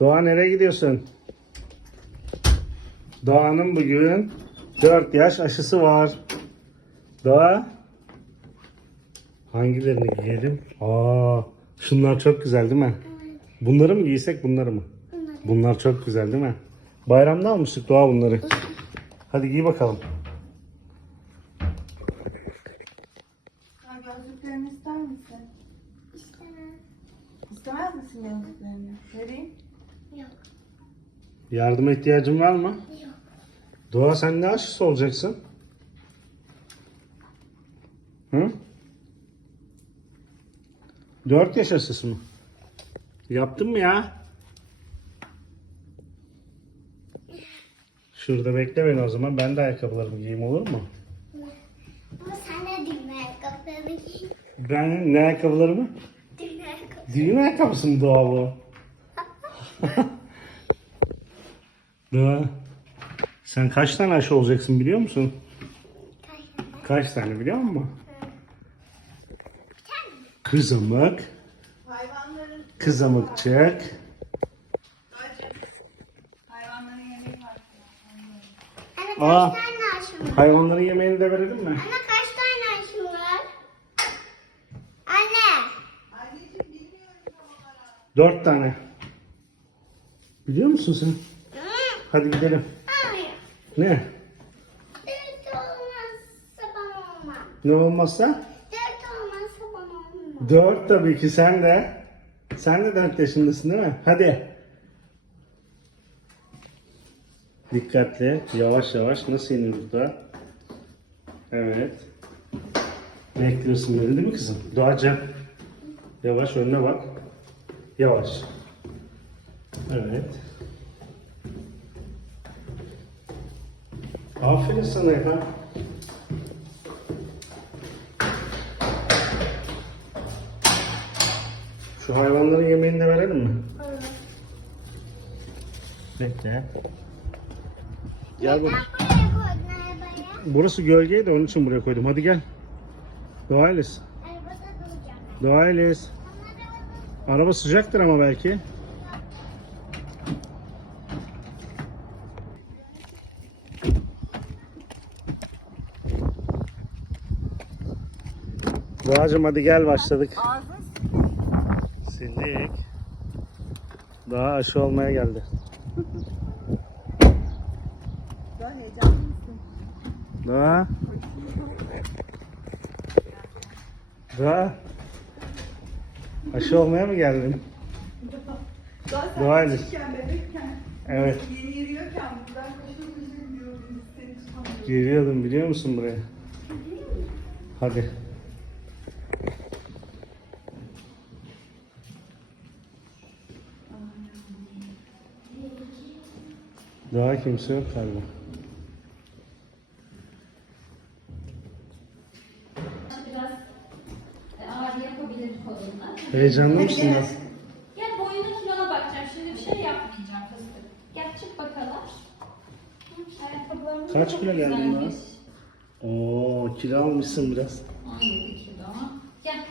Doğa nereye gidiyorsun? Doğan'ın bugün 4 yaş aşısı var. Doğa. Hangilerini giyelim? Aa, şunlar çok güzel değil mi? Bunları mı giysek bunları mı? Bunlar çok güzel değil mi? Bayramda almıştık Doğa bunları. Hadi giy bakalım. Gözlüklerini ister misin? İstemem. İstemez misin gözlüklerini? Vereyim. Yok. Yardıma ihtiyacın var mı? Yok. Doğa sen ne aşısı olacaksın? Hı? 4 yaş aşısı mı? Yaptın mı ya? Şurada bekle beni o zaman. Ben de ayakkabılarımı giyeyim olur mu? Ama sen de düğme ayakkabılarını giy. Ben ne ayakkabılarımı? Düğme ayakkabı. Düğün ayakkabısı mı Doğa bu? Doğa. Sen kaç tane aşı olacaksın biliyor musun? Kaç tane biliyor musun? Kızamık, kızamıkçık, Aa. hayvanların yemeğini de verelim mi? Anne kaç tane aşım var? Anne. Dört tane. Biliyor musun sen? Hadi gidelim. Hayır. Ne? Dört olmazsa ben olmam. Ne olmazsa? Dört olmazsa ben olmam. Dört tabii ki sen de. Sen de dört yaşındasın değil mi? Hadi. Dikkatli. Yavaş yavaş. Nasıl iniyor burada? Evet. Bekliyorsun beni değil mi kızım? Doğacığım. Yavaş önüne bak. Yavaş. Evet. Aferin sana ya. Şu hayvanların yemeğini de verelim mi? Bekle. Gel buraya. Burası gölgeydi onun için buraya koydum. Hadi gel. Doğa Elis. Arabada duracağım Doğa Elis. ben. Araba sıcaktır ama belki. Doğacığım hadi gel başladık. Sildik. Daha aşı olmaya geldi. daha heyecanlı mısın? Daha. Daha. Aşı olmaya mı geldin? Daha sen küçükken, bebekken, Evet. yeni yürüyorken buradan koşu koşu gidiyoruz. Biz seni tutamıyoruz. Geliyordum biliyor musun buraya? Hadi. Daha kimse yok galiba. biraz ağrı yapabilir kolunda. Heyecanlı mısın? gel. Gel boyuna kilona bakacağım. Şimdi bir şey yapmayacağım fıstık. Gel çık bakalım. Ayakkabılarını Kaç kilo geldin daha? Oo, kilo almışsın biraz. 17 kilo. Gel.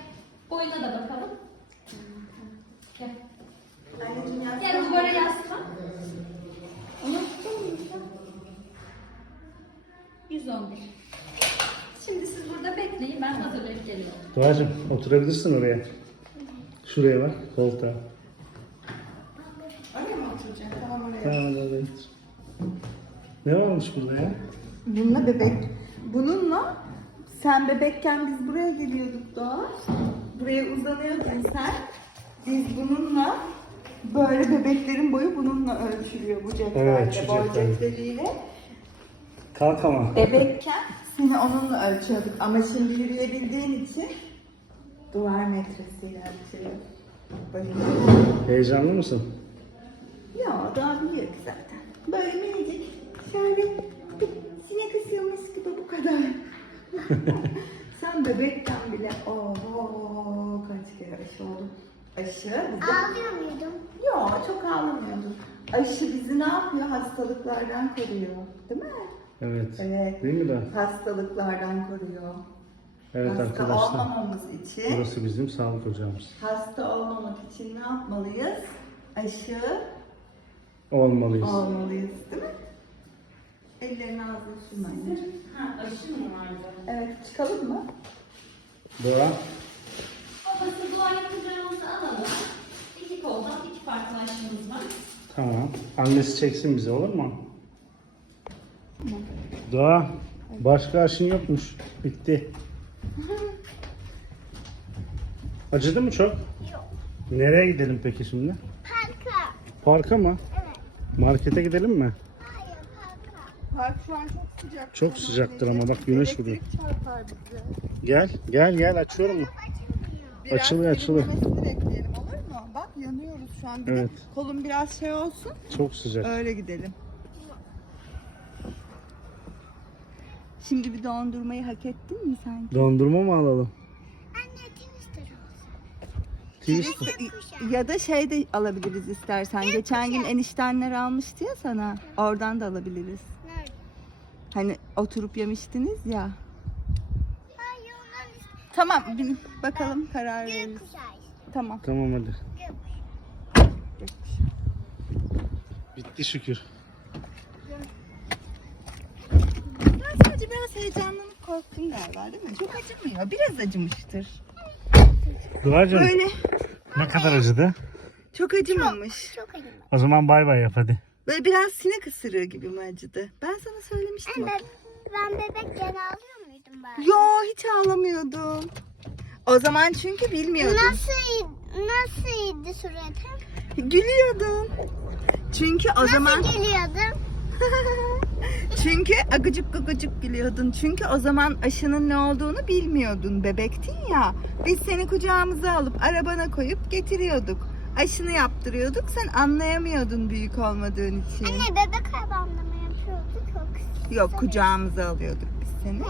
Boyuna da bakalım. Gel. Gel duvara yaslan. Unuttun mu? 111. Şimdi siz burada bekleyin. Ben hazırlayıp geliyorum. Doğacığım oturabilirsin oraya. Şuraya bak, koltuğa. Oraya mı oturacak? Tamam oraya. Oraya otur. Ne varmış burada ya? Bununla bebek. Bununla sen bebekken biz buraya geliyorduk Doğa. Buraya uzanıyordun sen. Biz bununla böyle bebeklerin boyu bununla ölçülüyor bu cetvelle, Evet, şu boy. Kalk ama. Bebekken seni onunla ölçüyorduk ama şimdi yürüyebildiğin için duvar metresiyle ölçülüyor. Böyle. Heyecanlı mısın? Ya daha büyük zaten. Böyle minicik. Şöyle bir sinek ısırmış gibi bu kadar. Sen bebekken bile ooo kaç kere aşı oldun. Aşı bizi... Ağlıyor muydum? Yok çok ağlamıyordun. Aşı bizi ne yapıyor? Hastalıklardan koruyor. Değil mi? Evet. Evet. Değil mi da? Hastalıklardan koruyor. Evet Hasta arkadaşlar. olmamamız için Burası bizim sağlık ocağımız. Hasta olmamak için ne yapmalıyız? Aşı Olmalıyız. olmalıyız değil mi? Ellerini ağzına sürme anneciğim. Ha aşı mı vardı? Evet çıkalım mı? Doğa. Babası alalım. İki aşımız var. Tamam. Annesi çeksin bize olur mu? Doğa. Başka aşın yokmuş. Bitti. Acıdı mı çok? Yok. Nereye gidelim peki şimdi? Parka. Parka mı? Evet. Markete gidelim mi? Hayır parka. Park şu an çok sıcak. Çok sıcaktır ama bak güneş vuruyor. Gel, gel, gel açıyorum. Açılmıyor. Biraz Açılıyor, açılıyor. bekleyelim yanıyoruz şu an. Bir de Evet. kolum biraz şey olsun. Çok sıcak. Öyle gidelim. Şimdi bir dondurmayı hak ettin mi sanki? Dondurma mı alalım? Anne Twister olsun. Twister. Ya da şey de alabiliriz istersen. Geçen gün eniştenler almıştı ya sana. Oradan da alabiliriz. Nerede? Hani oturup yemiştiniz ya. Hayır onlar ist- Tamam bakalım karar veririz. gökkuşağı. Tamam. Tamam hadi. Bitti şükür. Ben sadece biraz heyecanlanıp korktum galiba değil mi? Çok acımıyor. Biraz acımıştır. Doğacığım Böyle ne kadar acıdı? çok acımamış. Çok acıma. O zaman bay bay yap hadi. Böyle biraz sinek ısırığı gibi mi acıdı? Ben sana söylemiştim. Bak. ben bebekken ağlıyor muydum ben? Yo hiç ağlamıyordum. O zaman çünkü bilmiyordum. Nasıl nasılydı suratım? Gülüyordum. Çünkü o zaman Nasıl geliyordum? çünkü agıcık gıgıcık gülüyordun. Çünkü o zaman aşının ne olduğunu bilmiyordun. Bebektin ya. Biz seni kucağımıza alıp arabana koyup getiriyorduk. Aşını yaptırıyorduk. Sen anlayamıyordun büyük olmadığın için. Anne bebek hayvanlama yapıyorduk yoksa. Yok kucağımıza alıyorduk biz seni.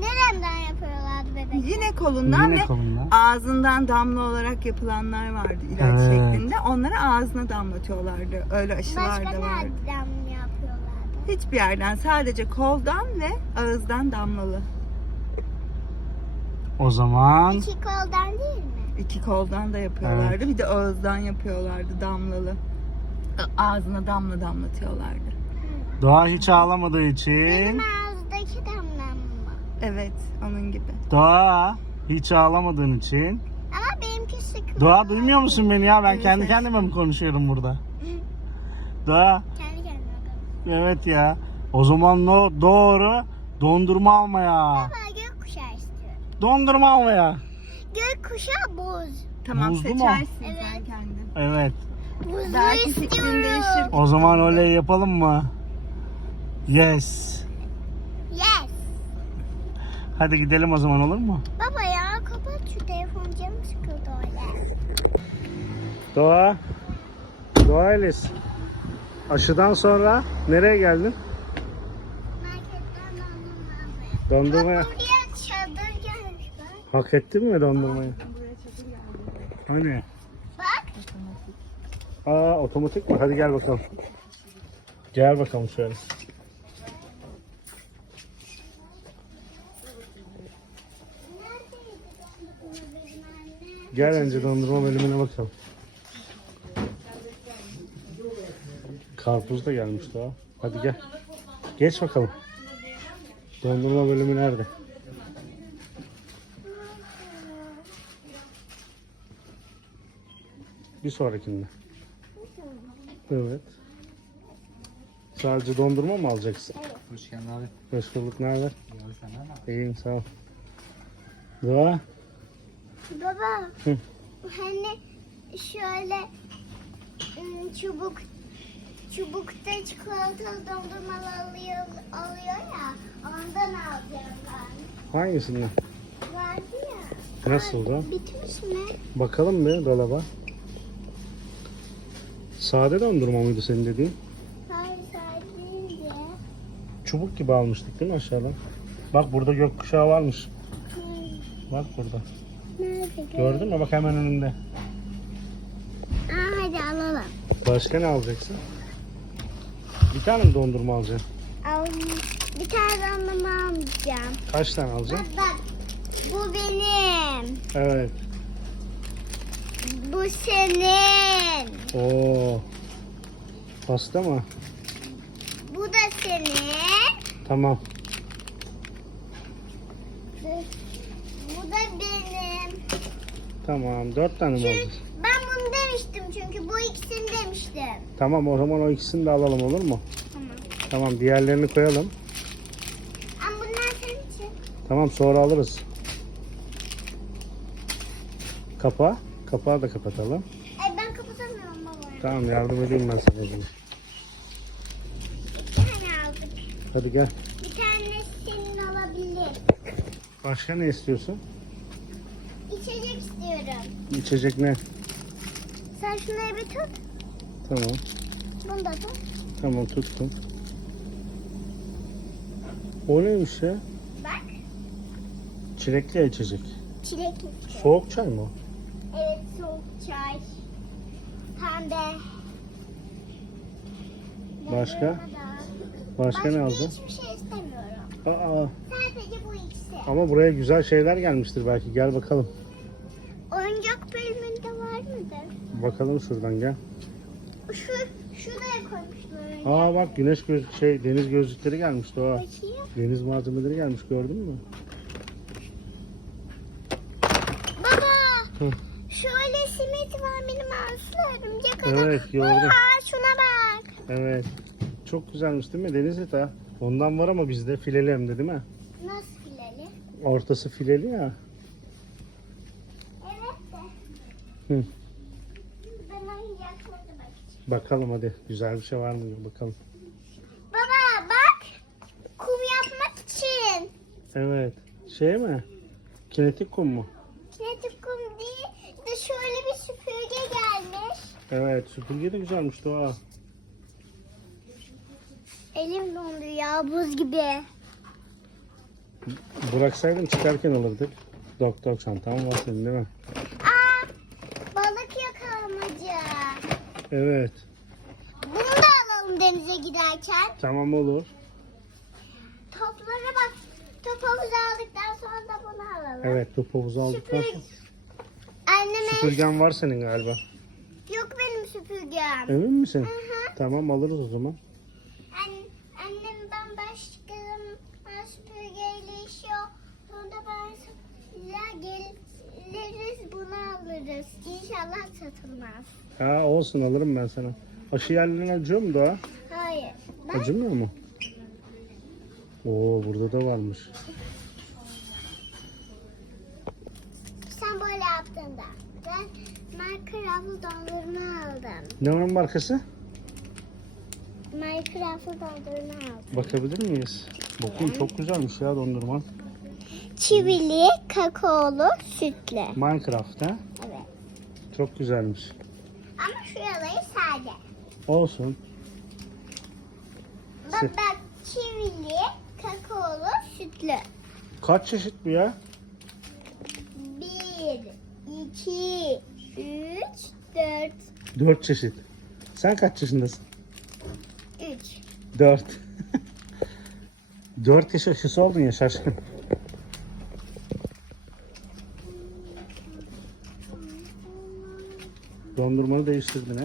Nereden yapıyorlardı bebek? Yine kolundan Yine ve kolundan. ağzından damla olarak yapılanlar vardı ilaç Evet. şeklinde. Onları ağzına damlatıyorlardı. Öyle aşılar Başka da vardı. nereden yapıyorlardı? Hiçbir yerden sadece koldan ve ağızdan damlalı. O zaman İki koldan değil mi? İki koldan da yapıyorlardı. Bir de ağızdan yapıyorlardı damlalı. A- Ağzına damla damlatıyorlardı. Doğa hiç ağlamadığı için Benim? Evet, onun gibi. Doğa hiç ağlamadığın için Ama benimki sıkı. Doğa duymuyor musun beni ya? Ben Evet, kendi evet. kendime mi konuşuyorum burada? Doğa Kendi kendime. evet ya. O zaman no, doğru dondurma almaya. Baba gökkuşağı istiyorum. Dondurma almaya. Gökkuşağı buz. Tamam Buzlu mu? seçersin sen Evet. kendin. Evet. Buzlu Belki fikrin istiyorum. değişir. O zaman oley yapalım mı? Yes. Hadi gidelim o zaman olur mu? Baba ya kapat şu telefonu canım sıkıldı öyle. Doğa. Doğa Elis. Aşıdan sonra nereye geldin? Marketten dondurma almaya. Dondurmaya. Bak buraya çadır gelmiş bak. Hak ettin mi dondurmayı? Buraya çadır geldi. Hani? Bak. Aa otomatik mi? Hadi gel bakalım. Gel bakalım şöyle. Neredeydi dondurma benim anne? Gel önce dondurma bölümüne bakalım. Karpuz da gelmiş daha. Hadi gel. Geç bakalım. Dondurma bölümü nerede? Bir sonrakinde. Evet. Sadece dondurma mı alacaksın? Hoş geldin abi. Hoş bulduk. Ne haber? İyiyim sağ ol. Doğa. Baba. Hı. Hani şöyle ım, çubuk çubukta çikolatalı dondurmalı alıyor, alıyor ya ondan alacağım ben. Hangisinden? Vardı ya. Nasıl da? Bitmiş mi? Bakalım bir dolaba. Sade dondurma mıydı senin dediğin? Hayır sadece değildi. Çubuk gibi almıştık değil mi aşağıdan? Bak burada gökkuşağı varmış. Bak burada. Nerede? Gördün mü? Bak hemen önünde. Aa, hadi alalım. Başka ne alacaksın? Bir tane mi dondurma alacaksın? Al, bir tane dondurma alacağım. Kaç tane alacaksın? Bak bak. Bu benim. Evet. Bu senin. Oo. Pasta mı? Bu da senin. Tamam. Bu da benim. Tamam. Dört tane mi Çünkü oldu? ben bunu demiştim çünkü bu ikisini demiştim. Tamam o zaman o ikisini de alalım olur mu? Tamam. Tamam diğerlerini koyalım. Ama bunlar senin için. Tamam sonra alırız. Kapa. Kapağı da kapatalım. Ay ben kapatamıyorum baba. Tamam yardım edeyim ben sana. o zaman. Bir tane aldık. Hadi gel. Bir tane senin olabilir. Başka ne istiyorsun? İçecek istiyorum. İçecek ne? Sen şunları bir tut. Tamam. Bunu da tut. Tamam tuttum. O neymiş ya? Bak. Çilekli içecek. Çilek istiyorum. Soğuk çay mı o? Evet soğuk çay. Pembe. Başka? Başka, Başka ne alacaksın? hiçbir şey istemiyorum. Aa, Sadece bu ikisi. ama buraya güzel şeyler gelmiştir belki. Gel bakalım. Oyuncak bölümünde var mıdır? Bakalım şuradan gel. Şu, şuraya koymuşlar. Aa bak güneş göz şey deniz gözlükleri gelmiş Doğa. Bakayım. Deniz malzemeleri gelmiş gördün mü? Baba. Hı. Şöyle simit var benim ağzı örümcek adam. Evet, gördüm. Baba şuna bak. Evet. Çok güzelmiş değil mi? Deniz eti ha. Ondan var ama bizde fileli hem de değil mi? Nasıl fileli? Ortası fileli ya. Evet de. Hı. Ben bakacağım. Bakalım hadi. Güzel bir şey var mı? Bakalım. Baba bak. Kum yapmak için. Evet. Şey mi? Kinetik kum mu? Kinetik kum değil de şöyle bir süpürge gelmiş. Evet. Süpürge de güzelmiş Doğa. Elim dondu ya buz gibi. Bıraksaydım çıkarken alırdık. Doktor çantam var senin değil mi? Aa balık yakalamacı. Evet. Bunu da alalım denize giderken. Tamam olur. Toplara bak. Top havuzu aldıktan sonra da bunu alalım. Evet top havuzu aldıktan sonra. Anneme Süpürgen var senin galiba. yok benim süpürgem. Emin misin? Hı hı. Tamam alırız o zaman. Alırız. İnşallah satılmaz. Ha olsun alırım ben sana. Aşı yerlerine acıyor mu Doğa? Hayır. Ben Acımıyor mu? Oo burada da varmış. sen böyle yaptığında ben Minecraft'lı dondurma aldım. Ne onun markası? Minecraft'lı dondurma aldım. Bakabilir miyiz? Bakayım çok güzelmiş ya dondurma. Çivili, kakaolu, sütlü. Minecraft ha? Evet. Çok güzelmiş. Ama şuraları sade. Olsun. Bak Süt. bak çivili, kakaolu, sütlü. Kaç çeşit bu ya? Bir, iki, üç, dört, Dört çeşit. Sen kaç yaşındasın? üç. Dört. Dört yaş aşısı oldun ya şaşkın. Dondurmanı değiştirdin ha.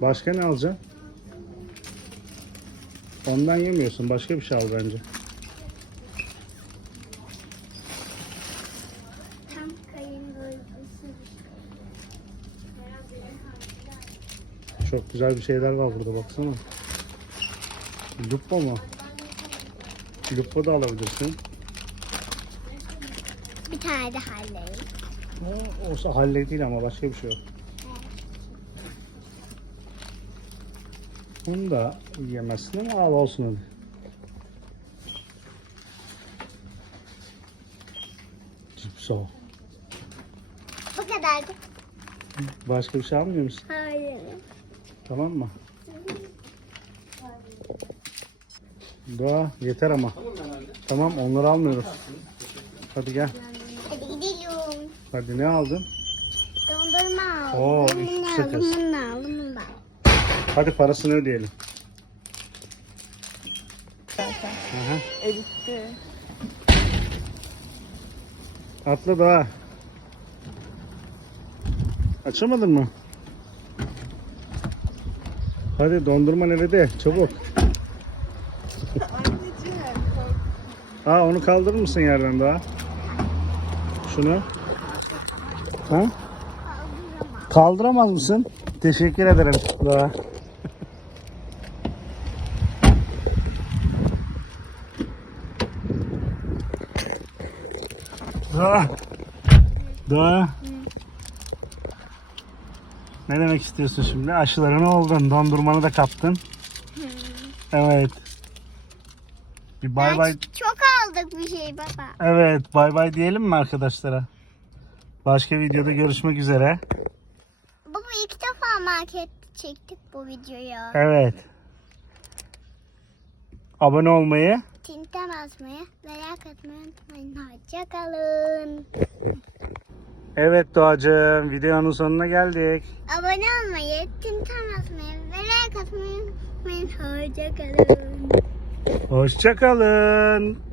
Başka ne alacaksın? Ondan yemiyorsun. Başka bir şey al bence. Bölgesi. Çok güzel bir şeyler var burada baksana. Lupa mı? Lupa da alabilirsin. Bir tane de hallerim. O, olsa halle değil ama başka bir şey yok. Bunu da yemezsin ama al olsun hadi. Cips o. Bu kadardı. Başka bir şey almıyor musun? Hayır. Tamam mı? Doğa yeter ama. Tamam onları almıyoruz. Hadi gel. Hadi gidelim. Hadi ne aldın? Dondurma aldım. Oo, üç aldım, bunu aldım, bunu da. Hadi parasını ödeyelim. Aha. Eritti. Atla Doğa. Açamadın mı? Hadi dondurma nerede? Çabuk. Aa onu kaldırır mısın yerden daha? Şunu. Ha? Kaldıramaz mısın? Teşekkür ederim. Daha. Daha. Daha. Ne demek istiyorsun şimdi? Aşılarını oldun. Dondurmanı da kaptın. Evet. Bir bay bay. Çok aldık bir şey baba. Evet, bay bay diyelim mi arkadaşlara? Başka videoda görüşmek üzere. Baba ilk defa market çektik bu videoyu. Evet. Abone olmayı, Tinten basmayı ve like atmayı unutmayın. Hoşçakalın. Evet Doğacığım, videonun sonuna geldik. Abone olmayı, tinten basmayı ve like atmayı unutmayın. Hoşçakalın. Hoşçakalın.